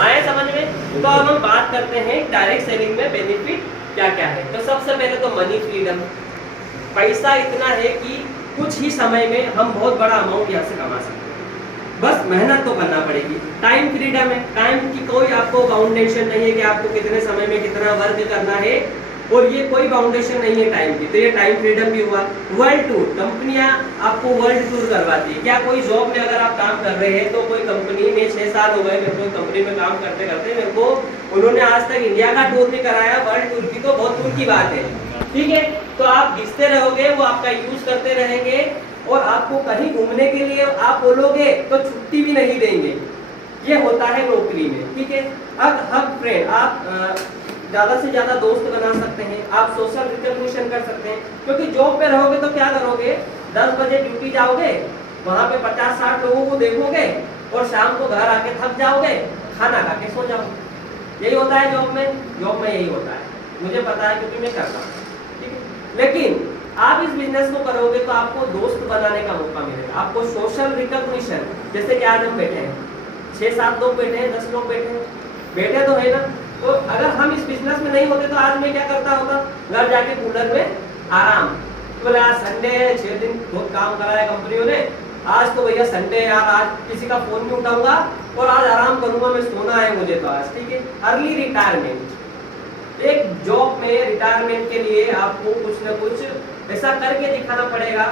आए समझ में। तो अब हम बात करते हैं डायरेक्ट सेलिंग में बेनिफिट क्या क्या है। तो सबसे पहले तो मनी फ्रीडम, पैसा इतना है कि कुछ ही समय में हम बहुत बड़ा अमाउंट यहाँ से कमा सकते हैं, बस मेहनत तो करना पड़ेगी। टाइम फ्रीडम है, टाइम की कोई आपको बाउंडेशन नहीं है कि आपको कितने समय में कितना वर्क करना है, और ये कोई बाउंडेशन नहीं है टाइम की, तो ये टाइम फ्रीडम भी हुआ। वर्ल्ड टूर, कंपनियां आपको वर्ल्ड टूर करवाती है। क्या कोई जॉब में अगर आप काम कर रहे हैं तो कोई कंपनी में 6 साल हो गए मेरे को कंपनी में काम करते करते, मेरे को उन्होंने आज तक इंडिया का टूर नहीं कराया, वर्ल्ड टूर की तो बहुत दूर की बात है, ठीक है। तो आप घिसते रहोगे, वो आपका यूज करते रहेंगे, और आपको कहीं घूमने के लिए आप बोलोगे तो छुट्टी भी नहीं देंगे। ये होता है नौकरी में, ठीक है। अब हक फ्रेंड, आप ज्यादा से ज्यादा दोस्त बना सकते हैं, आप सोशल रिकॉग्निशन कर सकते हैं, क्योंकि जॉब पे रहोगे तो क्या करोगे, 10 बजे ड्यूटी जाओगे, वहां पे 50-60 लोगों को देखोगे, और शाम को घर आके थक जाओगे, खाना खा के सो जाओगे। यही होता है जॉब में, जॉब में यही होता है, मुझे पता है क्योंकि मैं करता हूँ, ठीक है। लेकिन आप इस बिजनेस को करोगे तो आपको दोस्त बनाने का मौका मिलेगा, आपको सोशल रिकॉग्निशन, जैसे कि आज हम बैठे हैं, 6-7 लोग बैठे हैं, 10 लोग बैठे तो है ना। तो अगर हम इस बिजनेस में नहीं होते तो आज मैं क्या करता होता, घर जाके कूलर में आराम, तो बोले आज संडे है, 6 दिन बहुत काम कराया कंपनियों ने, आज तो भैया संडे है यार, आज किसी का फोन नहीं उठाऊंगा और आज आराम करूंगा, मैं सोना है मुझे तो आज, ठीक है। अर्ली रिटायरमेंट, एक जॉब में रिटायरमेंट के लिए आपको कुछ ना कुछ ऐसा करके दिखाना पड़ेगा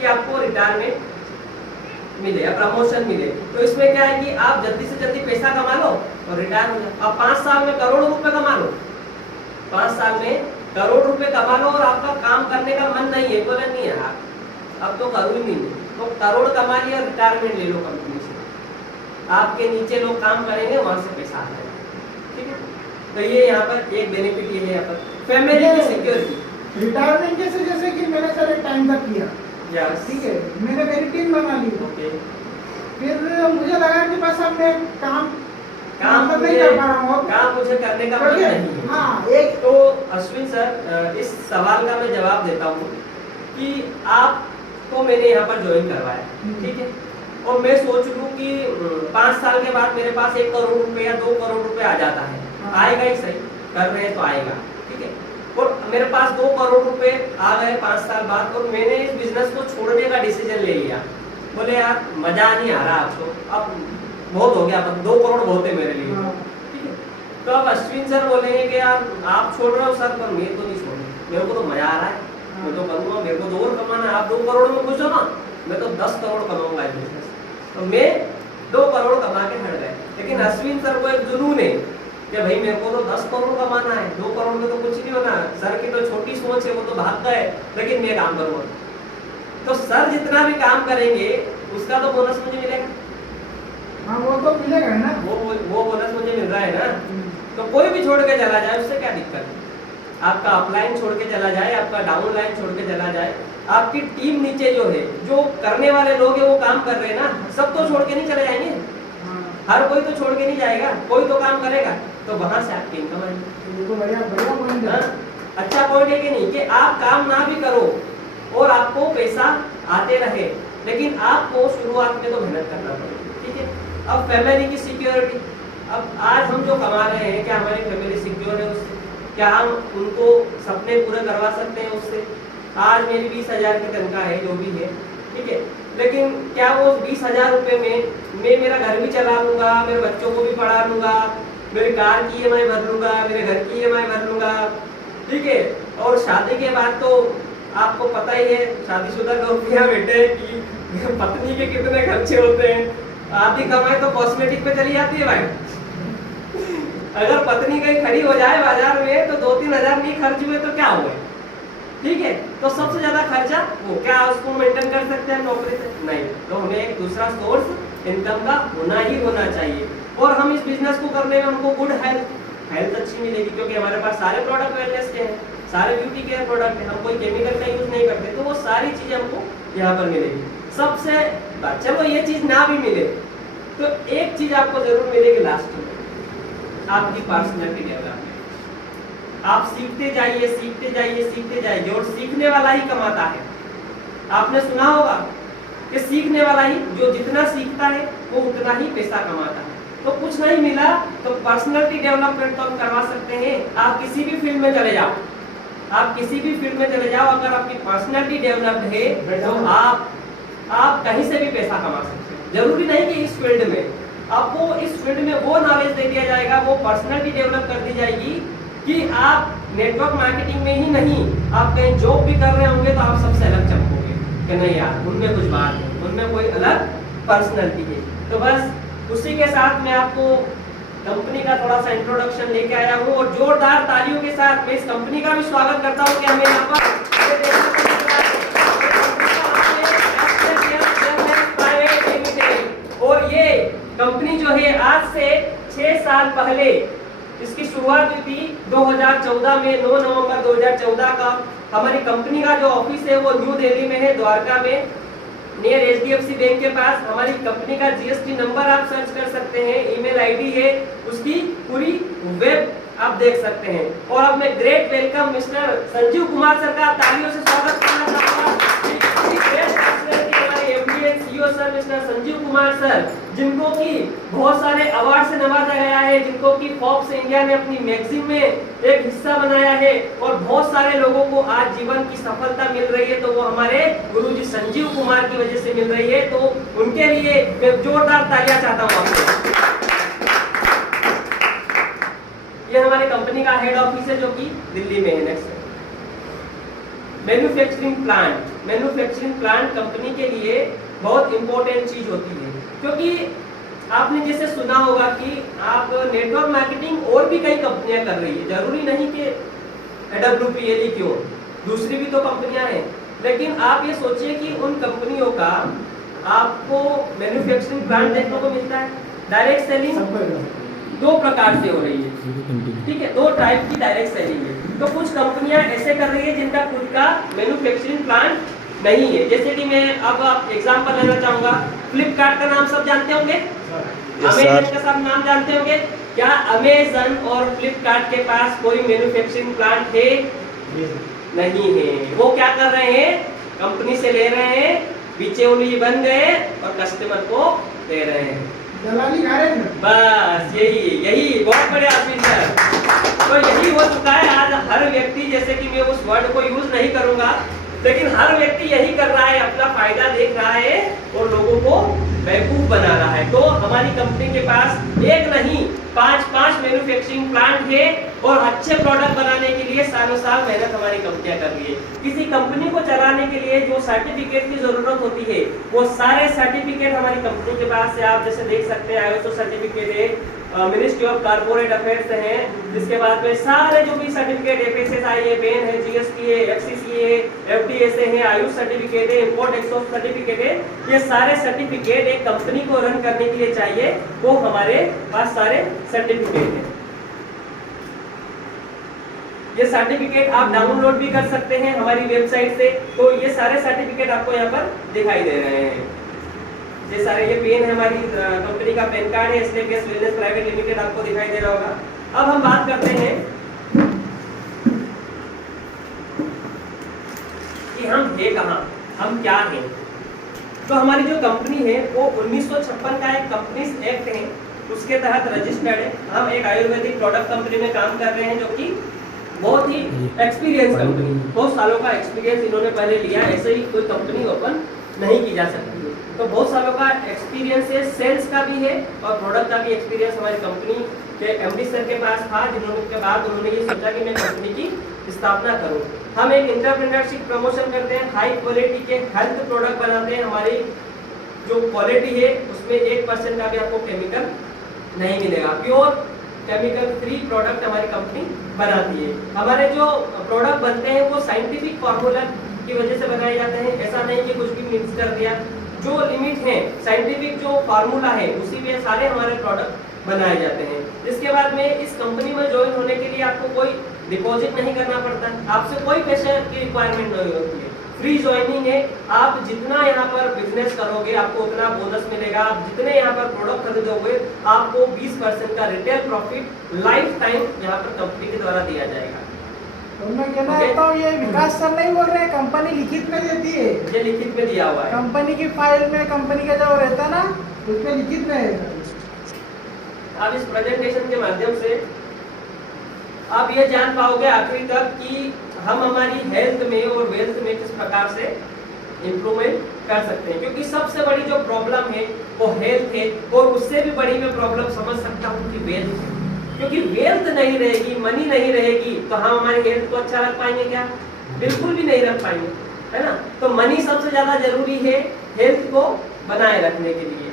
कि आपको रिटायरमेंट मिले या प्रमोशन मिले। तो इसमें क्या है कि आप जल्दी से जल्दी पैसा कमा लो और रिटायर हो जाओ। आप 5 साल में करोड़ों रुपए कमा लो, 5 साल में करोड़ रुपए कमा लो, और आपका काम करने का मन नहीं है, बोले नहीं यार अब तो करूँ ही नहीं, तो करोड़ कमा लिया, रिटायरमेंट ले लो कंपनी से, आपके नीचे लोग काम करेंगे, वहां से पैसा आ जाएगा, ठीक है। तो ये यहाँ पर एक बेनिफिट ये है, यहाँ पर फैमिली की सिक्योरिटी। रिटायरमेंट जैसे कि मैंने सर एक टाइम तक किया, ठीक है, मैंने मेरी टीम बना ली, ओके। फिर मुझे लगा कि बस अब मैं काम नहीं कर पा रहा हूँ, काम मुझे करने का मन नहीं है। हाँ, एक तो अश्विन सर, इस सवाल का मैं जवाब देता हूँ कि आपको मैंने यहाँ पर ज्वाइन करवाया, ठीक है, और मैं सोच लूँ कि 5 साल के बाद मेरे पास 1 करोड़ रुपए या 2 करोड़ रुपए आ जाता है, आएगा ही सही, कर रहे हैं तो आएगा, ठीक है। और मेरे पास 2 करोड़ रुपए आ गए 5 साल बाद, और मैंने इस बिजनेस को छोड़ने का डिसीजन ले लिया, बोले यार मजा नहीं आ रहा आपको, अब बहुत हो गया, 2 करोड़ बहुत है मेरे लिए, ठीक है। तो अब अश्विन सर बोलेंगे कि यार आप छोड़ रहे हो सर, पर मैं तो नहीं छोड़ रहा, मेरे को तो मजा आ रहा है, मैं तो करूँगा, मेरे को तो और कमाना है। आप 2 करोड़ में खुश हो ना, मैं तो 10 करोड़ कमाऊंगा इस बिजनेस, तो मैं 2 करोड़ कमा के हट गए। लेकिन अश्विन सर को एक जुनून है कि भाई मेरे को तो 10 करोड़ कमाना है, 2 करोड़ में तो कुछ नहीं होना, सर की तो छोटी सोच है, वो तो भाग गए, लेकिन मैं काम करूँगा। तो सर जितना भी काम करेंगे उसका तो बोनस मुझे मिलेगा, हाँ वो तो मिलेगा ना, वो बोनस मुझे मिल रहा है ना। तो कोई भी छोड़ के चला जाए उससे क्या दिक्कत है, आपका अपलाइन छोड़ के चला जाए, आपका डाउन लाइन छोड़ के चला जाए, आपकी टीम नीचे जो है, जो करने वाले लोग हैं वो काम कर रहे हैं ना, सब तो छोड़ के नहीं चले जाएंगे, हर कोई तो छोड़ के नहीं जाएगा, कोई तो काम करेगा, तो वहां से आपकी इनकम आएगी। ये तो बढ़िया पॉइंट है, अच्छा पॉइंट है कि नहीं, कि आप काम ना भी करो और आपको पैसा आते रहे, लेकिन आपको शुरुआत में तो मेहनत करना पड़ेगी, ठीक है। अब फैमिली की सिक्योरिटी, अब आज हम जो कमा रहे हैं, क्या हमारी फैमिली सिक्योर है उससे, क्या हम उनको सपने पूरे करवा सकते हैं उससे। आज मेरी 20,000 की तनख्वाह है, जो भी है, ठीक है, लेकिन क्या वो 20,000 रुपये में मैं मेरा घर भी चला लूँगा, मेरे बच्चों को भी पढ़ा लूँगा, मेरी कार की EMI भर लूँगा, मेरे घर की EMI भर लूँगा, ठीक है। और शादी के बाद तो आपको पता ही है, शादीशुदा लोग यहाँ बैठे कि पत्नी के कितने खर्चे होते हैं, आधी कमाई तो कॉस्मेटिक पे चली जाती है भाई। अगर पत्नी कहीं खड़ी हो जाए बाजार में तो 2-3 हजार नहीं खर्च हुए तो क्या हुए, ठीक है। तो सबसे ज्यादा खर्चा वो, क्या उसको मेंटेन कर सकते हैं नौकरी से, नहीं, तो हमें एक दूसरा सोर्स इनकम का होना ही होना चाहिए। और हम इस बिजनेस को करने में हमको गुड हेल्थ अच्छी मिलेगी, क्योंकि हमारे पास सारे प्रोडक्ट वेलनेस के हैं, सारे ब्यूटी केयर प्रोडक्ट है, हम कोई केमिकल का यूज नहीं करते, तो वो सारी चीजें हमको यहाँ पर मिलेगी। सबसे चलो ये चीज ना भी मिले तो एक चीज आपको जरूर मिलेगी लास्ट में, आपकी पर्सनैलिटी डेवलपमेंट। आप सीखते जाइए, सीखते जाइए, सीखते जाइए, और सीखने वाला ही कमाता है। आपने सुना होगा कि सीखने वाला ही, जो जितना सीखता है वो उतना ही पैसा कमाता है। तो कुछ नहीं मिला तो पर्सनालिटी डेवलपमेंट तो हम करवा सकते हैं। आप किसी भी फील्ड में चले जाओ, आप किसी भी फील्ड में चले जाओ, अगर आपकी पर्सनालिटी डेवलप्ड है तो आप कहीं से भी पैसा कमा सकते हैं। जरूरी नहीं कि इस फील्ड में, आपको इस फील्ड में वो नॉलेज दे दिया जाएगा, वो पर्सनालिटी डेवलप कर दी जाएगी कि आप नेटवर्क मार्केटिंग में ही नहीं, आप कहीं जॉब भी कर रहे होंगे तो आप सबसे अलग चमकोगे कि नहीं यार उनमें कुछ बात है, उनमें कोई अलग पर्सनालिटी है। तो बस उसी के साथ मैं आपको कंपनी का थोड़ा सा इंट्रोडक्शन लेके आया हूँ और जोरदार तालियों के साथ मैं इस कंपनी का भी स्वागत करता हूँ कि हमें यहाँ पर और ये कंपनी जो है आज से 6 साल पहले इसकी शुरुआत हुई थी 2014 में, 9 नवंबर 2014 का। हमारी कंपनी का जो ऑफिस है वो न्यू दिल्ली में है, द्वारका में, नियर HDFC बैंक के पास। हमारी कंपनी का GST नंबर आप सर्च कर सकते हैं, ईमेल आईडी है, उसकी पूरी वेब आप देख सकते हैं। और अब मैं great welcome mister Sanjeev Kumar sir का तालियों से स्वागत करना चाहूंगा। CEO sir mister Sanjeev Kumar sir, जिनको की बहुत सारे अवार्ड से नवाजा गया है, जिनको की फोर्ब्स इंडिया ने अपनी मैगजीन में एक हिस्सा बनाया है और बहुत सारे लोगों को आज जीवन की सफलता मिल रही है, तो वो हमारे गुरुजी संजीव कुमार की वजह से मिल रही है। तो उनके लिए मैं जोरदार तालियां चाहता हूँ आपसे। ये हमारी कंपनी का हेड ऑफिस है जो कि दिल्ली में है। नेक्स्ट मैन्युफैक्चरिंग प्लांट कंपनी के लिए बहुत इंपॉर्टेंट चीज होती है, क्योंकि आपने जैसे सुना होगा कि आप नेटवर्क मार्केटिंग और भी कई कंपनियां कर रही है, जरूरी नहीं कि AWPL क्यों, दूसरी भी तो कंपनियां हैं। लेकिन आप ये सोचिए कि उन कंपनियों का आपको मैन्युफैक्चरिंग प्लांट देखने को मिलता है। डायरेक्ट सेलिंग 2 प्रकार से हो रही है, ठीक है, 2 टाइप की डायरेक्ट सेलिंग है। तो कुछ कंपनियां ऐसे कर रही है जिनका खुद का मैन्युफैक्चरिंग प्लांट नहीं है। जैसे कि मैं अब आप एग्जांपल लेना चाहूंगा, फ्लिपकार्ट का नाम सब जानते होंगे, अमेज़न का सब नाम जानते होंगे। क्या अमेज़न और फ्लिपकार्ट के पास कोई मैन्युफैक्चरिंग प्लांट है? नहीं है। वो क्या कर रहे हैं, कंपनी से ले रहे हैं, बिचौलिए बन गए और कस्टमर को दे रहे हैं, दलाली खा रहे हैं। बस यही बहुत बड़े ऑफिसर। तो यही हो चुका है आज। हर व्यक्ति, जैसे कि मैं उस वर्ड को यूज नहीं करूंगा, लेकिन हर व्यक्ति यही कर रहा है, अपना फायदा देख रहा है और लोगों को बेवकूफ बना रहा है। तो हमारी कंपनी के पास एक नहीं 5 मैन्युफैक्चरिंग प्लांट है और अच्छे प्रोडक्ट बनाने के लिए सालों साल मेहनत हमारी कंपनियां कर रही है। किसी कंपनी को चलाने के लिए जो सर्टिफिकेट की जरूरत होती है वो सारे सर्टिफिकेट हमारी कंपनी के पास है। आप जैसे देख सकते हैं ISO सर्टिफिकेट है, मिनिस्ट्री ऑफ कॉर्पोरेट अफेयर्स है, जिसके बाद में सारे जो भी सर्टिफिकेट FSSAI है, पेन है, GST है, FCC है, FDSA है, आयुष सर्टिफिकेट है, इंपोर्ट एक्सपोर्ट सर्टिफिकेट है, ये सारे सर्टिफिकेट एक कंपनी को रन करने के लिए चाहिए, वो हमारे पास सारे सर्टिफिकेट है। ये सर्टिफिकेट आप डाउनलोड भी कर सकते हैं हमारी वेबसाइट से। तो ये सारे सर्टिफिकेट आपको यहाँ पर दिखाई दे रहे हैं। ये सारे, ये पेन है, हमारी कंपनी का पैन कार्ड है, इसलिए गैस वेलनेस प्राइवेट लिमिटेड आपको दिखाई दे रहा होगा। अब हम बात करते हैं कि हम है कहाँ, हम क्या हैं। तो हमारी जो कंपनी है वो 1956 का एक कंपनीज एक्ट है, उसके तहत रजिस्टर्ड है। हम एक आयुर्वेदिक प्रोडक्ट कंपनी में काम कर रहे हैं, जो कि बहुत ही एक्सपीरियंस कंपनी, बहुत सालों का एक्सपीरियंस इन्होंने पहले लिया। ऐसे ही कोई कंपनी ओपन नहीं की जा सकती। तो बहुत सालों का एक्सपीरियंस है, सेल्स का भी है और प्रोडक्ट का भी एक्सपीरियंस हमारी कंपनी के MD सर के पास था, जिन्होंने के बाद उन्होंने ये सोचा कि मैं कंपनी की स्थापना करूं। हम एक एंटरप्रेन्योरशिप प्रमोशन करते हैं, हाई क्वालिटी के हेल्थ प्रोडक्ट बनाते हैं। हमारी जो क्वालिटी है उसमें 1% का भी आपको केमिकल नहीं मिलेगा, प्योर केमिकल फ्री प्रोडक्ट हमारी कंपनी बनाती है। हमारे जो प्रोडक्ट बनते हैं वो साइंटिफिक फार्मूला की वजह से बनाए जाते हैं। ऐसा नहीं कि कुछ भी मिक्स कर दिया, जो लिमिट है, साइंटिफिक जो फार्मूला है उसी में सारे हमारे प्रोडक्ट बनाए जाते हैं। इसके बाद में इस कंपनी में ज्वाइन होने के लिए आपको कोई डिपॉजिट नहीं करना पड़ता, आपसे कोई पैसे की रिक्वायरमेंट नहीं होती है, फ्री ज्वाइनिंग है। आप जितना यहाँ पर बिजनेस करोगे आपको उतना बोनस मिलेगा। आप जितने यहाँ पर प्रोडक्ट खरीदोगे आपको 20% का रिटेल प्रॉफिट लाइफ टाइम यहाँ पर कंपनी के द्वारा दिया जाएगा। तो मैं कहना चाहता हूँ ये विकास सर नहीं बोल रहे हैं, कंपनी लिखित में देती है, ये लिखित में दिया हुआ है। कंपनी की फाइल में कंपनी का जो रहता है ना उसमें लिखित में है। आप इस प्रेजेंटेशन के माध्यम से आप ये जान पाओगे आखिरी तक कि हम हमारी हेल्थ में और वेल्थ में किस प्रकार से इंप्रूवमेंट कर सकते हैं, क्योंकि सबसे बड़ी जो प्रॉब्लम है वो हेल्थ है, और उससे भी बड़ी मैं प्रॉब्लम समझ सकता हूँ कि वेल्थ है। क्योंकि वेल्थ नहीं रहेगी, मनी नहीं रहेगी, तो हम हमारी हेल्थ को अच्छा रख पाएंगे क्या? बिल्कुल भी नहीं रख पाएंगे, है ना। तो मनी सबसे ज्यादा जरूरी है हेल्थ को बनाए रखने के लिए।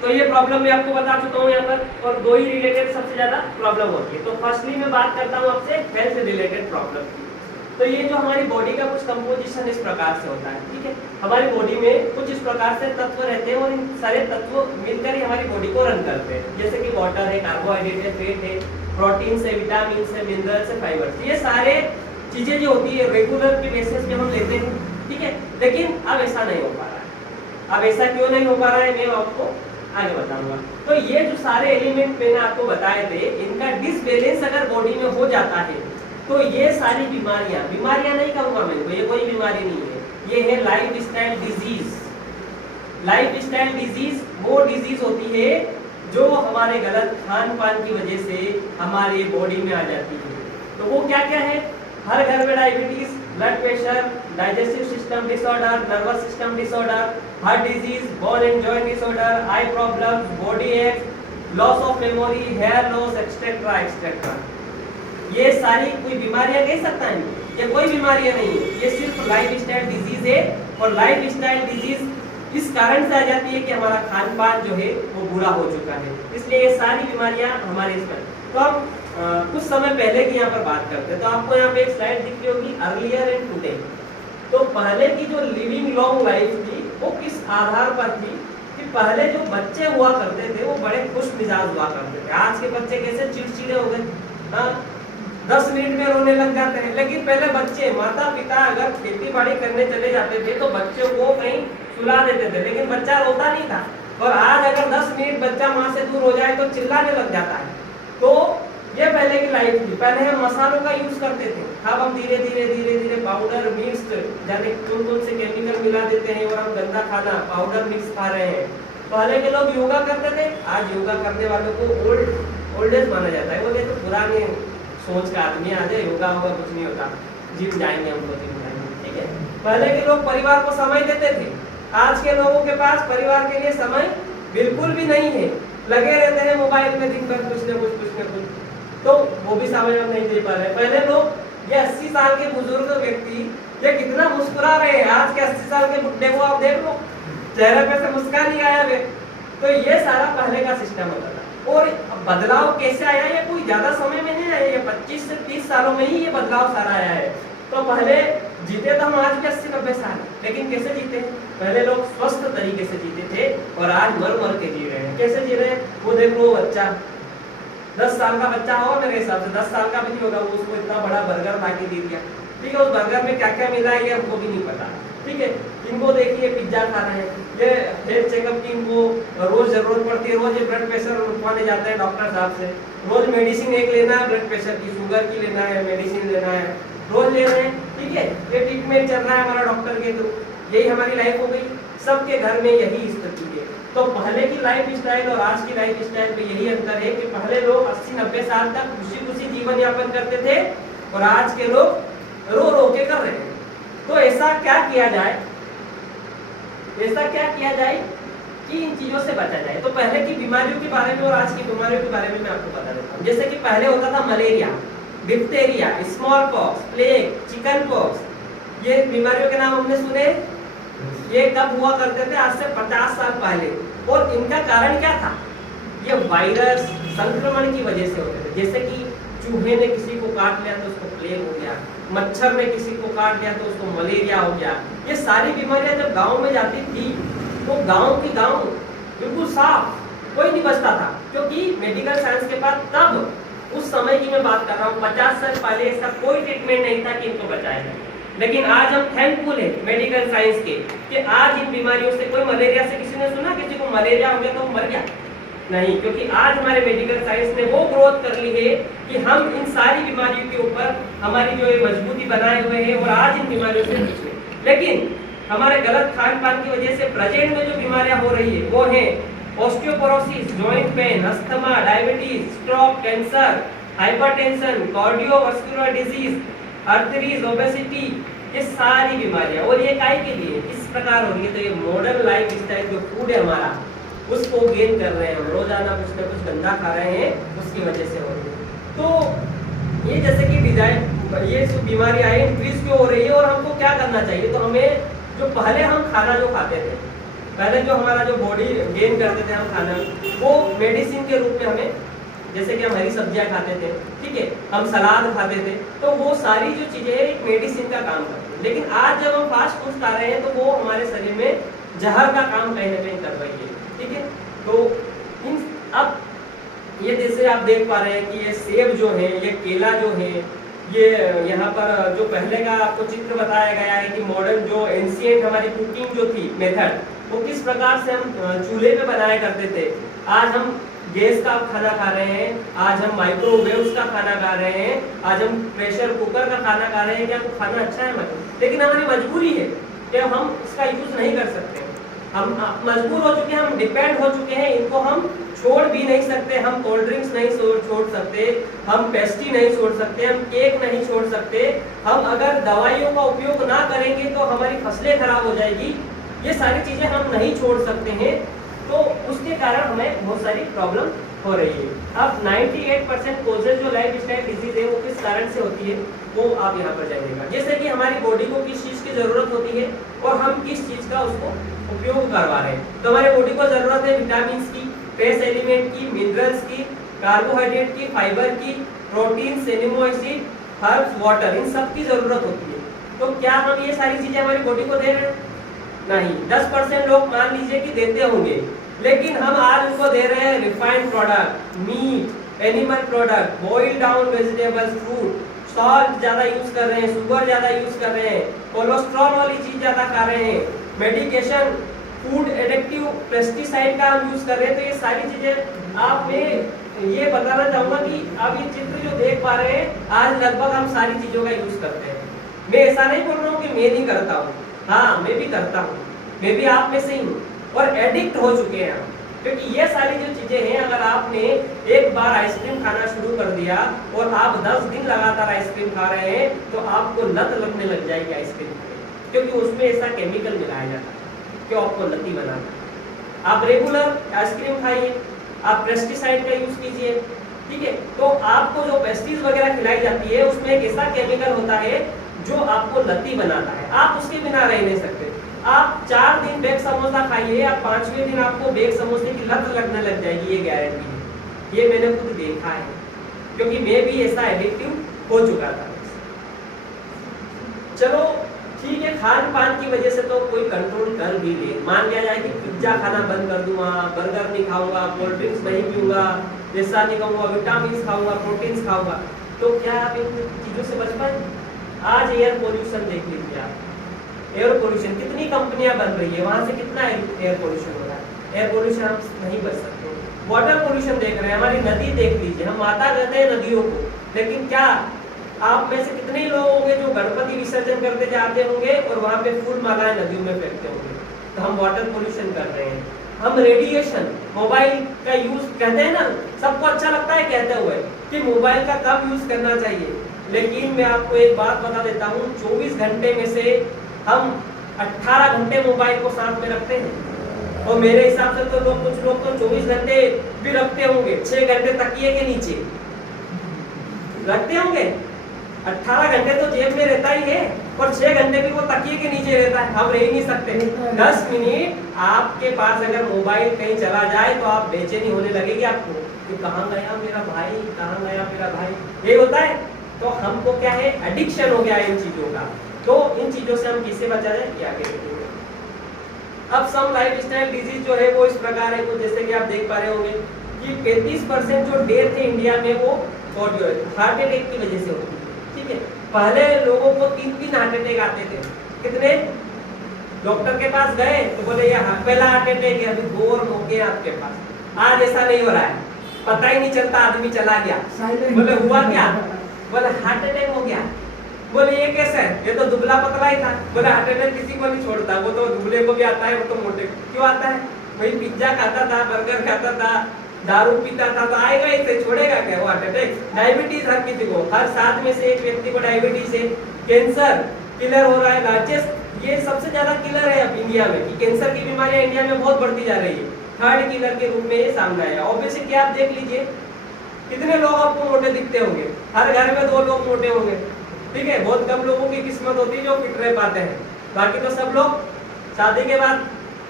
तो ये प्रॉब्लम मैं आपको बता चुका हूँ यहाँ पर, और दो ही रिलेटेड सबसे ज्यादा प्रॉब्लम होती है। तो फर्स्टली मैं बात करता हूँ आपसे हेल्थ से रिलेटेड प्रॉब्लम की। तो ये जो हमारी बॉडी का कुछ कंपोजिशन इस प्रकार से होता है, ठीक है। हमारी बॉडी में कुछ इस प्रकार से तत्व रहते हैं, और इन सारे तत्व मिलकर ही हमारी बॉडी को रन करते हैं। जैसे कि वाटर है, कार्बोहाइड्रेट है, फैट है, प्रोटीन है, विटामिन है, मिनरल्स है, फाइबर। ये सारे चीजें जो होती है रेगुलर के बेसिस पे हम लेते हैं, ठीक है। लेकिन अब ऐसा नहीं हो पा रहा है। अब ऐसा क्यों नहीं हो पा रहा है मैं आपको आगे बताऊंगा। तो ये जो सारे एलिमेंट मैंने आपको बताए थे, इनका डिसबैलेंस अगर बॉडी में हो जाता है तो ये सारी बीमारियां नहीं कहूंगा मैं, तो ये कोई बीमारी नहीं है, ये है लाइफस्टाइल डिजीज। लाइफस्टाइल डिजीज वो डिजीज होती है जो हमारे गलत खान पान की वजह से हमारे बॉडी में आ जाती है। तो वो क्या क्या है? हर घर में diabetes, blood pressure, digestive system disorder, nervous system disorder, heart disease, bone and joint disorder, eye problem, body एक्ट, loss of memory, hair loss, etcetera etcetera. ये सारी कोई बीमारियां कह सकता है? ये कोई बीमारियां नहीं है, ये सिर्फ लाइफस्टाइल डिजीज है। और लाइफस्टाइल डिजीज इस कारण से आ जाती है कि हमारा खान पान जो है वो बुरा हो चुका है, इसलिए ये सारी बीमारियां हमारे इसमें। तो हम कुछ समय पहले की यहाँ पर बात करते हैं। तो आपको यहाँ पे एक स्लाइड दिख रही होगी, अर्लियर एंड टुडे। तो पहले की जो लिविंग लॉन्ग लाइफ थी वो किस आधार पर थी कि पहले जो बच्चे हुआ करते थे वो बड़े खुश मिजाज हुआ करते थे। आज के बच्चे कैसे चिड़चिड़े हो गए, 10 मिनट में रोने लग जाते हैं। लेकिन पहले बच्चे, माता पिता अगर खेती बाड़ी करने चले जाते थे तो बच्चों को कहीं सुला देते थे, लेकिन बच्चा रोता नहीं था। और आज अगर 10 मिनट बच्चा माँ से दूर हो जाए तो चिल्लाने लग जाता है। तो ये पहले की लाइफ थी। पहले हम मसालों का यूज करते थे, अब हम धीरे धीरे पाउडर मिक्स, जाने कौन से केमिकल मिला देते हैं, और हम गंदा खाना पाउडर मिक्स खा रहे हैं। पहले के लोग योगा करते थे, आज योगा करने वालों को ओल्ड एज माना जाता है। बोले तो पुराने सोच का आदमी, आज योगा होगा कुछ नहीं होता, जिम जाएंगे हम लोग, जिम जाएंगे, ठीक है। पहले के लोग परिवार को समय देते थे, आज के लोगों के पास परिवार के लिए समय बिल्कुल भी नहीं है, लगे रहते हैं मोबाइल में दिन भर कुछ न कुछ, तो वो भी समय हम नहीं दे पा रहे। पहले लोग ये 80 साल के बुजुर्ग व्यक्ति ये कितना मुस्कुरा रहे हैं, आज के 80 साल के बुढ़े को आप देख लो, चेहरे पे से मुस्कान नहीं आया वे। तो ये सारा पहले का सिस्टम होता था। और बदलाव कैसे आया? ये कोई ज्यादा समय में नहीं आया, ये 25 से 30 सालों में ही ये बदलाव सारा आया है। तो पहले जीते तो हम आज भी 80-90 साल, लेकिन कैसे जीते? पहले लोग स्वस्थ तरीके से जीते थे, और आज मर के जी रहे हैं। कैसे जी रहे हैं? वो देख लो, बच्चा 10 साल का बच्चा होगा, मेरे हिसाब से 10 साल का भी नहीं होगा, वो उसको इतना बड़ा बर्गर ला के दे दिया, ठीक है। उस बर्गर में क्या क्या मिला है हमको भी नहीं पता, ठीक है। इनको देखिए पिज्जा खा रहे हैं, ये हेल्थ चेकअप की इनको रोज जरूरत पड़ती है, रोज ये ब्लड प्रेशर उठवाने जाते हैं डॉक्टर साहब से, रोज मेडिसिन एक लेना है, ब्लड प्रेशर की, शुगर की लेना है, मेडिसिन लेना है, रोज ले रहे हैं, ठीक है। ये ट्रीटमेंट चल रहा है हमारा डॉक्टर के थ्रू, यही हमारी लाइफ हो गई। सबके घर में यही स्थिति है। तो पहले की लाइफ स्टाइल और आज की लाइफ स्टाइल में यही अंतर है कि पहले लोग 80-90 साल तक खुशी जीवन यापन करते थे, और आज के लोग रो के कर रहे हैं। तो ऐसा क्या किया जाए कि इन चीजों से बचा जाए? तो पहले की बीमारियों के बारे में और आज की बीमारियों के बारे में मैं आपको बता देता हूँ। जैसे कि पहले होता था malaria, diphtheria, small pox, plague, chicken pox, ये बीमारियों के नाम हमने सुने। ये कब हुआ करते थे? आज से 50 साल पहले। और इनका कारण क्या था? ये वायरस संक्रमण की वजह से होते थे। जैसे कि चूहे ने किसी को काट लिया तो उसको प्लेग हो गया, मच्छर ने किसी को काट लिया तो उसको मलेरिया हो गया। ये सारी बीमारियां जब गांव में जाती थी तो गांव बिल्कुल साफ, कोई नहीं बचता था, क्योंकि मेडिकल साइंस के पास तब उस समय की मैं बात कर रहा हूँ 50 साल पहले इसका कोई ट्रीटमेंट नहीं था कि इनको बचाया जाए। लेकिन आज हम थैंकफुल है मेडिकल साइंस के कि आज इन बीमारियों से, कोई मलेरिया से किसी ने सुना किसी को मलेरिया हो गया तो मर गया? नहीं, क्योंकि आज हमारे मेडिकल साइंस ने वो ग्रोथ कर ली है कि हम इन सारी बीमारियों के ऊपर हमारी जो मजबूती बनाए हुए हैं, और आज इन बीमारियों से बचे। लेकिन हमारे गलत खान पान की वजह से प्रेजेंट में जो बीमारियां हो रही है वो है osteoporosis, joint pain, asthma, diabetes, stroke, cancer, hypertension, cardiovascular disease, arthritis, obesity, ये सारी बीमारियां। और ये काय के लिए किस प्रकार हो रही है? तो ये मॉडर्न लाइफ स्टाइल जो फूड है हमारा, उसको गेन कर रहे हैं हम, रोजाना कुछ ना कुछ गंदा खा रहे हैं, उसकी वजह से हो रही है। तो ये जैसे कि डिजाइन, ये जो बीमारी आई इंक्रीज क्यों हो रही है और हमको क्या करना चाहिए? तो हमें जो पहले हम खाना जो खाते थे, पहले जो हमारा जो बॉडी गेन करते थे हम खाना, वो मेडिसिन के रूप में हमें, जैसे कि हम हरी सब्जियां खाते थे, ठीक है, हम सलाद खाते थे, तो वो सारी जो चीजें एक मेडिसिन का काम करती है। लेकिन आज जब हम फास्ट फूड खा रहे हैं तो वो हमारे शरीर में जहर का काम कहीं ना कहीं कर रही है, ठीक है। तो अब ये जैसे आप देख पा रहे हैं कि ये सेब जो है, ये केला जो है, ये यहाँ पर जो पहले का आपको चित्र बताया गया है कि मॉडर्न जो एंशिएंट हमारी कुकिंग जो थी मेथड, वो किस प्रकार से हम चूल्हे पे बनाया करते थे। आज हम गैस का खाना खा रहे हैं, आज हम माइक्रोवेव्स का खाना खा रहे हैं, आज हम प्रेशर कुकर का खाना खा रहे हैं। क्या वो खाना अच्छा है हमारे? लेकिन हमारी मजबूरी है कि हम इसका यूज नहीं कर सकते। हम मजबूर हो चुके हैं, हम डिपेंड हो चुके हैं, इनको हम छोड़ भी नहीं सकते। हम कोल्ड ड्रिंक्स नहीं छोड़ सकते, हम पेस्ट्री नहीं छोड़ सकते, हम केक नहीं छोड़ सकते। हम अगर दवाइयों का उपयोग ना करेंगे तो हमारी फसलें खराब हो जाएगी। ये सारी चीजें हम नहीं छोड़ सकते हैं, तो उसके कारण हमें बहुत सारी प्रॉब्लम हो रही है। अब 98% कोजेज जो लाइफ स्टाइल डिजीज है वो किस कारण से होती है, वो आप यहाँ पर जानिएगा। जैसे कि हमारी बॉडी को किस चीज की जरूरत होती है और हम किस चीज का उसको उपयोग करवा रहे हैं। तो हमारी बॉडी को जरूरत है विटामिन की, ट्रेस एलिमेंट की, मिनरल्स की, कार्बोहाइड्रेट की, फाइबर की, protein, amino acid, herbs, water, इन सब की जरूरत होती है। तो क्या हम ये सारी चीजें हमारी बॉडी को दे रहे हैं? नहीं। 10% लोग मान लीजिए कि देते होंगे, लेकिन हम आज उनको दे रहे हैं refined product, meat, animal product, boiled down vegetables, fruit, salt ज्यादा यूज कर रहे हैं, शुगर ज्यादा यूज कर रहे हैं, कोलेस्ट्रॉल वाली चीज ज्यादा खा रहे हैं, मेडिकेशन, फूड एडिक्टिव, पेस्टिसाइड का हम यूज कर रहे हैं। तो ये सारी चीजें आप में ये बताना चाहूंगा कि आप ये चित्र जो देख पा रहे हैं, आज लगभग हम सारी चीजों का यूज करते हैं। मैं ऐसा नहीं बोल रहा हूँ कि मैं नहीं करता हूँ, हाँ मैं भी करता हूँ, मैं भी आप में से ही हूँ, और एडिक्ट हो चुके हैं हम। क्योंकि ये सारी जो चीजें हैं, अगर आपने एक बार आइसक्रीम खाना शुरू कर दिया और आप 10 दिन लगातार आइसक्रीम खा रहे हैं, तो आपको लत लगने लग जाएगी आइसक्रीम की, क्योंकि उसमें ऐसा केमिकल मिलाया जाता है कि आपको लती बनाता है। आप रेगुलर आइसक्रीम खाइए, आप पेस्टिसाइड का यूज कीजिए, ठीक है। तो आपको जो पेस्टिस वगैरह खिलाई जाती है उसमें एक ऐसा केमिकल होता है जो आपको लती बनाता है, आप उसके बिना रह नहीं सकते। आप 4 दिन बेक समोसा खाइए, आप 5वें दिन आपको बेक समोसे की लत लगने लग जाएगी, ये गारंटी है। ये मैंने खुद देखा है, क्योंकि मैं भी ऐसा एडिक्टिव हो चुका था। चलो ठीक है, खान पान की वजह से तो कोई कंट्रोल कर भी ले। मान लिया जाए कि पिज्जा खाना बंद कर दूंगा, बर्गर नहीं खाऊंगा, कोल्ड ड्रिंक्स नहीं पीऊंगा, जैसा नहीं खाऊंगा, विटामिन खाऊंगा, प्रोटीन खाऊंगा, तो क्या आप इन चीजों से बच पाए? आज एयर पोल्यूशन देख लीजिए आप, एयर पोल्यूशन, कितनी कंपनियां बन रही है, वहां से कितना एयर पोल्यूशन हो रहा है। एयर पोल्यूशन हम नहीं बच सकते। वाटर पोल्यूशन देख रहे हैं, हमारी नदी देख लीजिए, हम माता कहते हैं नदियों को, लेकिन क्या आप में से कितने लोग होंगे जो गणपति विसर्जन करते जाते होंगे और वहां पे फूल मालाएं नदियों में फेंकते होंगे? तो हम वाटर पोल्यूशन कर रहे हैं। हम रेडिएशन, मोबाइल का यूज, कहते हैं ना, सबको अच्छा लगता है कहते हुए कि मोबाइल का कम यूज करना चाहिए, लेकिन मैं आपको एक बात बता देता हूँ, 24 घंटे में से हम 18 घंटे मोबाइल को साथ में रखते हैं। और मेरे हिसाब से तो कुछ लोग तो 24 घंटे भी रखते होंगे, 6 घंटे तकिए के नीचे रखते होंगे। 18 घंटे तो जेब में रहता ही है और 6 घंटे भी वो तकिए के नीचे रहता है। हम रह ही नहीं सकते। 10 मिनट आपके पास अगर मोबाइल कहीं चला जाए तो आप बेचैनी होने लगेगी आपको कि कहाँ गया मेरा भाई, कहाँ गया मेरा भाई, ये होता है। तो हमको क्या है, एडिक्शन हो गया इन चीजों का। तो इन चीजों से हम किससे बचा जाए, ये आगे देखेंगे। अब सम लाइफ स्टाइल डिजीज जो है वो इस प्रकार है, तो जैसे कि आप देख पा रहे होंगे कि 35% जो डेथ है इंडिया में वो हार्ट अटैक की वजह से होती है, ठीक है। पहले लोगों को 3 हार्ट अटैक आते थे, कितने, डॉक्टर के पास गए तो बोले ये पहला हार्ट अटैक है, अभी 2 और मौके आपके पास। आज ऐसा नहीं हो रहा है, पता ही नहीं चलता, आदमी चला गया, बोले हुआ क्या, बोले हार्ट अटैक हो गया। बोले ये कैसे है, ये तो दुबला पतला ही था। बोले हार्ट अटैक किसी को नहीं छोड़ता, वो तो दुबले को भी आता है, वो तो मोटे क्यों आता है, वही पिज्जा खाता था, बर्गर खाता था, दारू पीता था, तो आएगा इसे छोड़ेगा क्या वो हार्ट अटैक? डायबिटीज हर किसी को, हर 7 में से 1 व्यक्ति को डायबिटीज है। कैंसर किलर हो रहा है, लार्जेस्ट ये सबसे ज्यादा किलर है अब इंडिया में, कि कैंसर की बीमारियां इंडिया में बहुत बढ़ती जा रही है। थर्ड किलर के रूप में ये सामने आया। ओबेसिटी आप देख लीजिए, कितने लोग आपको मोटे दिखते होंगे? हर घर में 2 लोग मोटे होंगे, ठीक है। बहुत कम लोगों की किस्मत होती है जो फिट रह पाते हैं, बाकी तो सब लोग शादी के बाद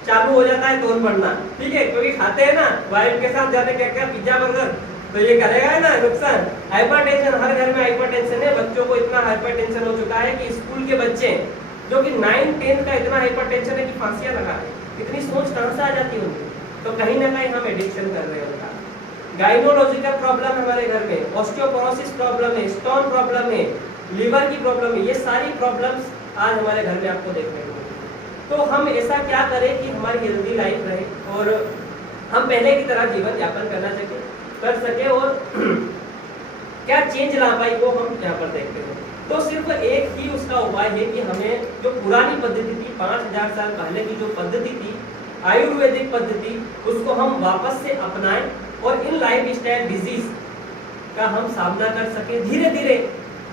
चालू हो जाता है तोड़ पड़ना, ठीक है, क्योंकि खाते हैं ना वाइफ के साथ जाने क्या क्या पिज्जा बर्गर, तो ये करेगा ना नुकसान। हाइपरटेंशन, हर घर में हाइपरटेंशन है। बच्चों को इतना हाइपरटेंशन हो चुका है कि स्कूल के बच्चे जो कि 9, 10 का इतना हाइपरटेंशन है कि फांसियां लगा रहे हैं। इतनी सोच कहां से आ जाती होगी? तो कहीं ना कहीं हम एडिक्शन कर रहे हैं उनका। गाइनोलॉजिकल प्रॉब्लम हमारे घर में, ऑस्टियोपोरोसिस प्रॉब्लम है, स्टोन प्रॉब्लम है, लीवर की प्रॉब्लम है, ये सारी प्रॉब्लम्स आज हमारे घर में आपको देखने को मिलेगी। तो हम ऐसा क्या करें कि हमारी हेल्दी लाइफ रहे और हम पहले की तरह जीवन यापन कर सके और क्या चेंज ला पाई वो हम यहाँ पर देखते हैं। तो सिर्फ एक ही उसका उपाय है कि हमें जो पुरानी पद्धति थी, 5000 साल पहले की जो पद्धति थी, आयुर्वेदिक पद्धति, उसको हम वापस से अपनाएं और इन लाइफ स्टाइल डिजीज का हम सामना कर सके। धीरे धीरे,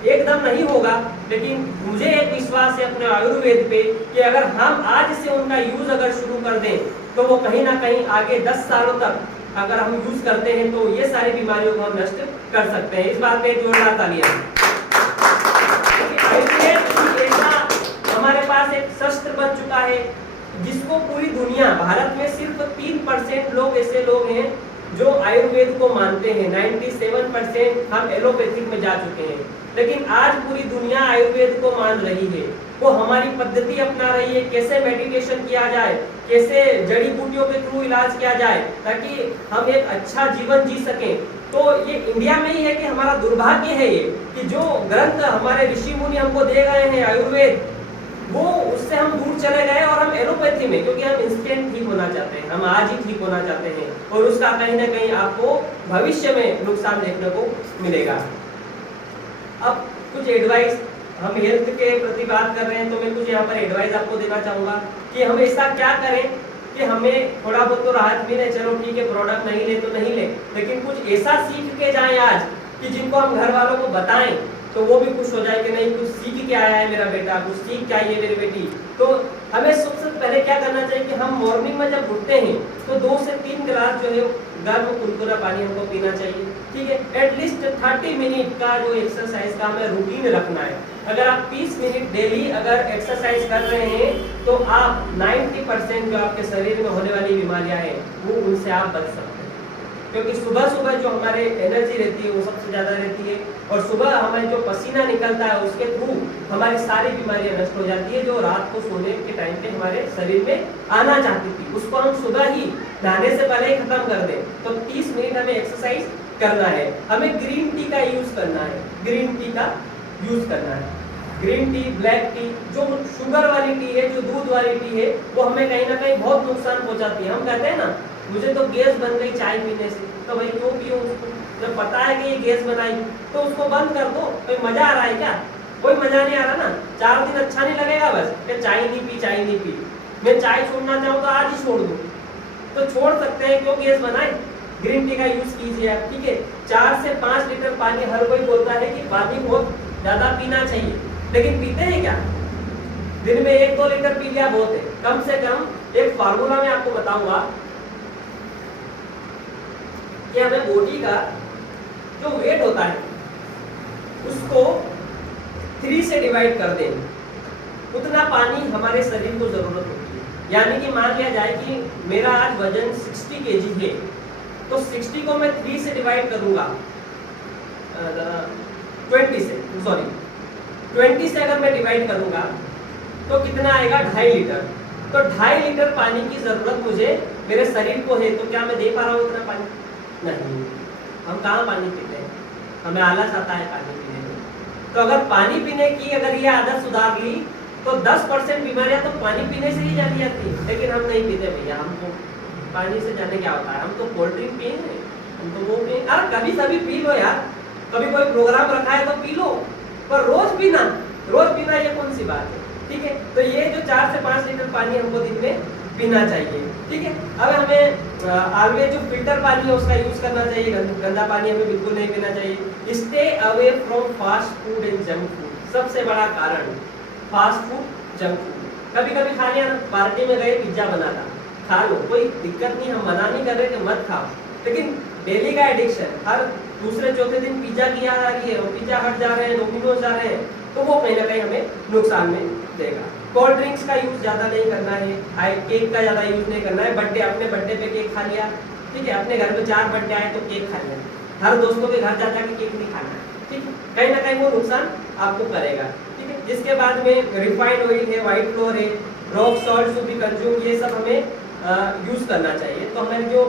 एकदम नहीं होगा, लेकिन मुझे एक विश्वास है अपने आयुर्वेद पे कि अगर हम आज से उनका यूज अगर शुरू कर दें तो वो कहीं ना कहीं आगे 10 सालों तक अगर हम यूज करते हैं तो ये सारी बीमारियों को हम नष्ट कर सकते हैं। इस बात पे जोरदार तालियां। आयुर्वेद ऐसा हमारे पास एक शस्त्र बन चुका है जिसको पूरी दुनिया, भारत में सिर्फ 3% लोग ऐसे लोग हैं जो आयुर्वेद को मानते हैं। 97% हम एलोपैथिक में जा चुके हैं, लेकिन आज पूरी दुनिया आयुर्वेद को मान रही है। वो हमारी पद्धति अपना रही है, कैसे मेडिटेशन किया जाए, कैसे जड़ी बूटियों के थ्रू इलाज किया जाए ताकि हम एक अच्छा जीवन जी सकें। तो ये इंडिया में ही है कि हमारा दुर्भाग्य है ये कि जो ग्रंथ हमारे ऋषि मुनि हमको दे गए हैं आयुर्वेद, वो उससे हम दूर चले गए और हम एलोपैथी में, क्योंकि हम इंस्टेंट ठीक होना चाहते हैं, हम आज ही ठीक होना चाहते हैं और उसका कहीं ना कहीं आपको भविष्य में नुकसान देखने को मिलेगा। अब कुछ एडवाइस, हम हेल्थ के प्रति बात कर रहे हैं तो मैं कुछ यहाँ पर एडवाइस आपको देना चाहूँगा कि हम ऐसा क्या करें कि हमें थोड़ा बहुत तो राहत मिले। चलो ठीक है, प्रोडक्ट नहीं ले तो नहीं ले, लेकिन कुछ ऐसा सीख के जाएं आज कि जिनको हम घर वालों को बताएं तो वो भी खुश हो जाए कि नहीं कुछ सीख के आया है मेरा बेटा, कुछ सीख के आई है मेरी बेटी। तो हमें सबसे पहले क्या करना चाहिए कि हम मॉर्निंग में जब उठते हैं तो 2 से 3 गिलास जो है गर्म कुनकुना पानी हमको पीना चाहिए, ठीक है। एटलीस्ट 30 मिनट का जो एक्सरसाइज का हमें रूटीन रखना है। अगर आप 30 मिनट डेली अगर एक्सरसाइज कर रहे हैं तो आप 90% जो आपके शरीर में होने वाली बीमारियां हैं वो उनसे आप बच सकते हैं, क्योंकि सुबह सुबह जो हमारे एनर्जी रहती है वो सबसे ज़्यादा रहती है और सुबह हमारे जो पसीना निकलता है उसके थ्रू हमारी सारी बीमारियां नष्ट हो जाती है जो रात को सोने के टाइम पे हमारे शरीर में आना चाहती थी, उसको हम सुबह ही नहाने से पहले ही खत्म कर दें। तो 30 मिनट हमें एक्सरसाइज करना है। हमें ग्रीन टी का यूज करना है, ग्रीन टी का यूज करना है। ग्रीन टी, ब्लैक टी, जो शुगर वाली टी है, जो दूध वाली टी है, वो हमें कहीं ना कहीं बहुत नुकसान पहुंचाती है। हम कहते हैं ना मुझे तो गैस बन गई चाय पीने से, तो भाई क्यों पियो उसको? जब पता है कि ये गैस बनाई तो उसको बंद कर दो। कोई मजा आ रहा है क्या? कोई मजा नहीं आ रहा ना। 4 दिन अच्छा नहीं लगेगा बस कि चाय नहीं पी। मैं चाय छोड़ना चाहूँ तो आज ही छोड़ दूँ, तो छोड़ सकते हैं, क्यों गैस बनाए। ग्रीन टी का यूज कीजिए आप, ठीक है। 4 से 5 लीटर पानी, हर कोई बोलता है कि पानी बहुत ज्यादा पीना चाहिए, लेकिन पीते हैं क्या? दिन में 1-2 लीटर पी लिया बहुत है। कम से कम एक फार्मूला में आपको बताऊंगा कि हमें बॉडी का जो वेट होता है उसको 3 से डिवाइड कर दें, उतना पानी हमारे शरीर को जरूरत होती है। यानी कि मान लिया जाए कि मेरा आज वजन 60 kg है, तो 60 को मैं 3 से डिवाइड करूंगा 20 से अगर मैं डिवाइड करूंगा तो कितना आएगा? 2.5 लीटर। तो 2.5 लीटर पानी की जरूरत मुझे मेरे शरीर को है, तो क्या मैं दे पा रहा हूँ इतना पानी? नहीं। हम कहाँ पानी पीते हैं? हमें आलस आता है पानी पीने में। तो अगर पानी पीने की अगर ये आदत सुधार ली तो 10% बीमारियां तो पानी पीने से ही जानी जाती है, लेकिन हम नहीं पीते भैया। हमको पानी से जाने क्या होता है, हम तो कोल्ड ड्रिंक पिएंगे, हम तो वो पिएंगे। अरे कभी पी लो यार, कभी कोई प्रोग्राम रखा है तो पी लो, पर रोज पीना ये कौन सी बात है, ठीक है। तो ये जो 4 से 5 लीटर पानी हमको दिन में पीना चाहिए, ठीक है। अब हमें ऑलवेज जो फिल्टर पानी है उसका यूज करना चाहिए, गंदा पानी हमें बिल्कुल नहीं पीना चाहिए। Stay away from fast food and junk food, सबसे बड़ा कारण फास्ट फूड जंक फूड। कभी कभी खा लिया ना, पार्टी में गए पिज्जा बना था, खा लो, कोई दिक्कत नहीं, हम मना नहीं कर रहे कि मत खाओ, लेकिन डेली का एडिक्शन, हर दूसरे चौथे दिन पिज्जा की याद आ रही है और पिज्जा हट जा रहे हैं, डोमिनोज जा रहे हैं, तो वो कहीं ना कहीं हमें नुकसान में देगा। कोल्ड ड्रिंक्स का यूज ज्यादा नहीं करना है, केक का ज्यादा यूज नहीं करना है। बर्थडे, अपने बर्थडे पे केक खा लिया, ठीक है, अपने घर में 4 बर्थडे आए तो केक खा लिया, हर दोस्तों के घर जा जाके केक नहीं खाना, ठीक है, कहीं ना कहीं वो नुकसान आपको करेगा, ठीक है। जिसके बाद में रिफाइंड ऑयल है, व्हाइट फ्लोर है, rock salt to be consume, ये सब हमें यूज करना चाहिए। तो हमारे जो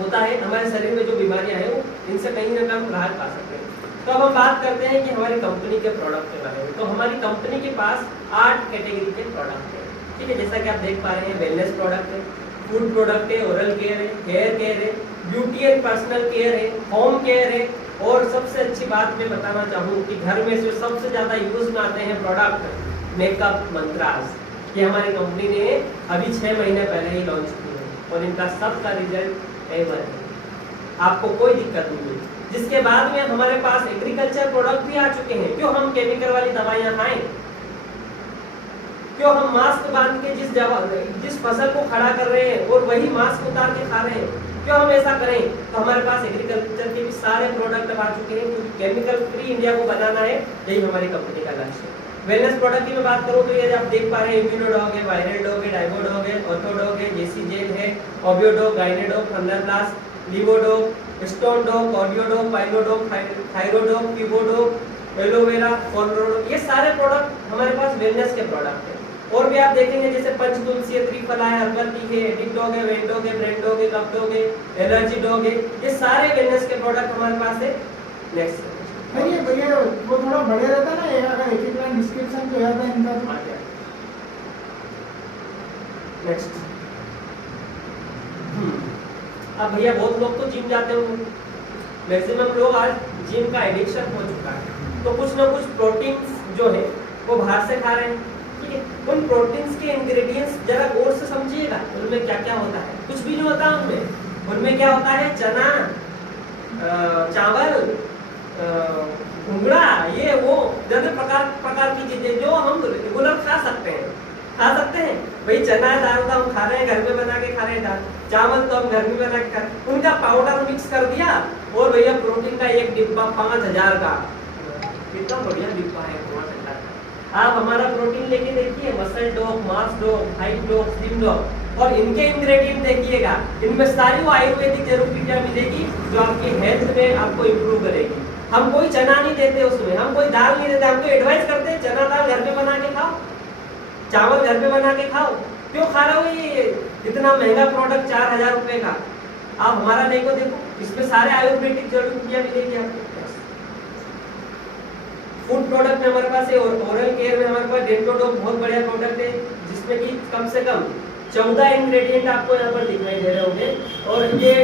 होता है, हमारे शरीर में जो बीमारियां हैं वो इनसे कहीं ना कहीं राहत पा सकते हैं। तो अब हम बात करते हैं कि हमारी कंपनी के प्रोडक्ट के बारे में। तो हमारी कंपनी के पास 8 कैटेगरी के प्रोडक्ट हैं, ठीक है, जैसा कि आप देख पा रहे हैं। वेलनेस प्रोडक्ट है, फूड प्रोडक्ट है, ओरल केयर है, हेयर केयर है, ब्यूटी एंड पर्सनल केयर है, होम केयर है, और सबसे अच्छी बात मैं बताना चाहूँ कि घर में जो सबसे ज्यादा यूज में आते हैं प्रोडक्ट, मेकअप मंत्रास, ये हमारी कंपनी ने अभी 6 महीने पहले ही लॉन्च किए हैं और इनका सबका रिजल्ट एवर है, आपको कोई दिक्कत नहीं है। जिसके बाद में हमारे पास एग्रीकल्चर प्रोडक्ट भी आ चुके हैं। क्यों हम केमिकल वाली दवाइयां खाएं, क्यों हम मास्क बांध के जिस फसल को खड़ा कर रहे हैं और वही मास्क उतार के खा रहे हैं, क्यों हम ऐसा करें? तो हमारे पास एग्रीकल्चर के भी सारे प्रोडक्ट आ चुके हैं, क्योंकि केमिकल फ्री इंडिया को बनाना है, यही हमारी कंपनी का लक्ष्य है। वेलनेस प्रोडक्ट की मैं बात करूं तो ये आप देख पा रहे हैं, इम्यूनोडॉग है, वायरल डॉग है, डाइवोडॉग है, ऑर्थोडॉग है, जेसी जेल है, ओबियोडॉग, गाइनेडॉग, थंडरप्लास, लिवोडॉग, स्टोन डॉग, ऑडियोडॉग, पाइलोडॉग, थायरोडॉग, पीबोडॉग, एलोवेरा, फॉलोडॉग, ये सारे प्रोडक्ट हमारे पास वेलनेस के प्रोडक्ट हैं। और भी आप देखेंगे जैसे पंचतुलसी है, त्रिफला है, हर्बल टी है, एडिक डॉग है, वेट डॉग है, ब्रेन डॉग है, कप डॉग है, एलर्जी डॉग है, ये सारे वेलनेस के प्रोडक्ट हमारे पास है। नेक्स्ट भैया वो थोड़ा बढ़िया रहता ना, ये अगर एक लाइन डिस्क्रिप्शन जो रहता है इनका तो। नेक्स्ट अब भैया बहुत लोग तो जिम जाते होंगे, मैक्सिमम लोग आज जिम का एडिक्शन हो चुका है, तो कुछ ना कुछ प्रोटीन्स जो है वो बाहर से खा रहे हैं, ठीक है। उन प्रोटीन्स के इंग्रेडिएंट्स जरा गौर से समझिएगा, उनमें क्या क्या होता है। कुछ भी नहीं होता उनमें क्या होता है, चना, चावल, घुंगड़ा, ये वो ज्यादा प्रकार की चीजें जो हम रेगुलर खा सकते हैं भाई। चना दाल तो हम खा रहे हैं, घर में बना के खा रहे हैं, दाल चावल तो हम घर में बना के खा रहे हैं, उनका पाउडर मिक्स कर दिया और भैया प्रोटीन का एक डिब्बा 5000 का, कितना बढ़िया डिब्बा है 5000 का। आप हमारा प्रोटीन लेके देखिए, muscle dog, mass dog, height dog, slim dog, और इनके इंग्रेडिएंट देखिएगा, इनमें सारी वो आयुर्वेदिक जरूर चीजें मिलेगी जो आपकी हेल्थ में आपको इम्प्रूव करेगी। हम कोई चना नहीं देते उसमें, हम कोई दाल नहीं देते, हमको एडवाइस करते हैं चना दाल घर में बना के खाओ, चावल घर में बना के खाओ। क्यों खा रहे हो ये इतना महंगा प्रोडक्ट 4000 रुपए का? आप हमारा नहीं को देखो, इसमें सारे आयुर्वेदिक जड़ी बूटियां मिलेगी आपको। फूड प्रोडक्ट में हमारे पास है, ओरल केयर में हमारे पास डेंटोडॉग बहुत बढ़िया प्रोडक्ट है, जिसमें कि कम से कम 14 इंग्रेडिएंट आपको यहाँ पर दिखाई दे रहे होंगे, और ये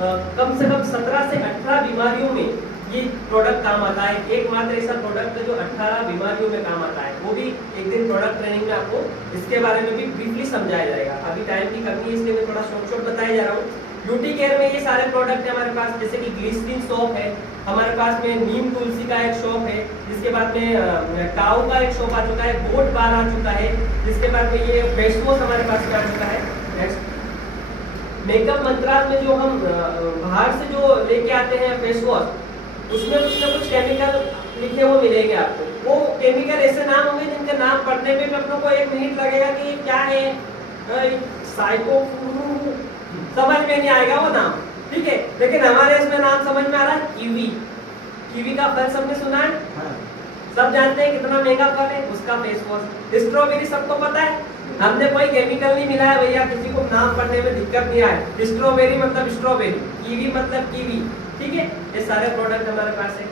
कम से कम 17 से 18 बीमारियों में ये प्रोडक्ट काम आता है। एकमात्र ऐसा प्रोडक्ट है जो 18 बीमारियों में काम आता है, वो भी एक दिन प्रोडक्ट ट्रेनिंग में आपको इसके बारे में भी ब्रीफली समझाया जाएगा। अभी टाइम की कमी है इसलिए मैं थोड़ा शॉर्ट बताया जा रहा हूँ। ब्यूटी केयर में ये सारे प्रोडक्ट है हमारे पास, जैसे कि ग्लिसरीन सोप है हमारे पास में, नीम तुलसी का एक शॉप है, जिसके बाद में काऊ का एक शॉप आ चुका है, गोट बार आ चुका है, जिसके बाद में ये फेस वॉश हमारे पास में आ चुका है। नेक्स्ट मेकअप मंत्रास में जो हम बाहर से जो लेके आते हैं फेस वॉश, उसमें कुछ ना कुछ केमिकल लिखे हुए मिलेंगे आपको। वो केमिकल ऐसे नाम होंगे जिनके नाम पढ़ने में अपनों को 1 मिनट लगेगा कि ये क्या है, साइको समझ में नहीं आएगा वो नाम, ठीक है। लेकिन हमारे इसमें नाम समझ में आ रहा है, कीवी का फल सबने सुना है, सब जानते हैं कितना महंगा फल है, उसका फेस वॉश। स्ट्रॉबेरी सबको पता है, हमने कोई केमिकल नहीं मिलाया भैया, किसी को नाम पढ़ने में दिक्कत नहीं आए। स्ट्रॉबेरी मतलब स्ट्रॉबेरी, कीवी मतलब कीवी, ठीक है। ये सारे प्रोडक्ट हमारे पास है।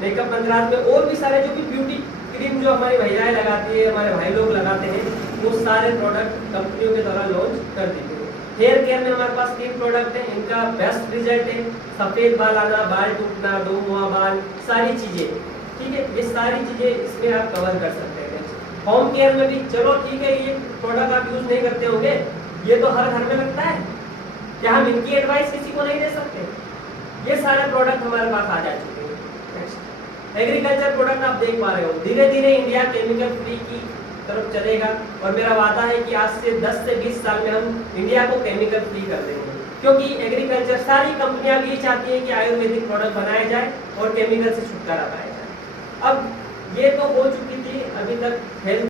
मेकअप मंत्रास में और भी सारे जो भी ब्यूटी क्रीम जो हमारी महिलाएं लगाती है, हमारे भाई लोग लगाते हैं, वो सारे प्रोडक्ट कंपनियों के द्वारा लॉन्च कर दी गई। हेयर केयर में हमारे पास 3 प्रोडक्ट है, इनका बेस्ट रिजल्ट है, सफेद बाल आना, बाल टूटना, डोमुआ बाल, सारी चीजें, ठीक है। ये सारी चीजें इसमें आप कवर कर सकते हैं। होम केयर में भी चलो ठीक है, ये प्रोडक्ट आप यूज नहीं करते होंगे, ये तो हर घर में लगता है, क्या हम इनकी एडवाइस किसी को नहीं दे सकते? ये सारे प्रोडक्ट हमारे पास आ जा चुके हैं। एग्रीकल्चर प्रोडक्ट आप देख पा रहे हो, धीरे धीरे इंडिया केमिकल फ्री की तरफ चलेगा और मेरा वादा है कि आज से 10 से 20 साल में हम इंडिया को केमिकल फ्री कर देंगे, क्योंकि एग्रीकल्चर सारी कंपनियां भी चाहती हैं कि आयुर्वेदिक प्रोडक्ट बनाए जाए और केमिकल से छुटकारा पाया जाए। अब ये तो हो चुकी थी अभी तक हेल्थ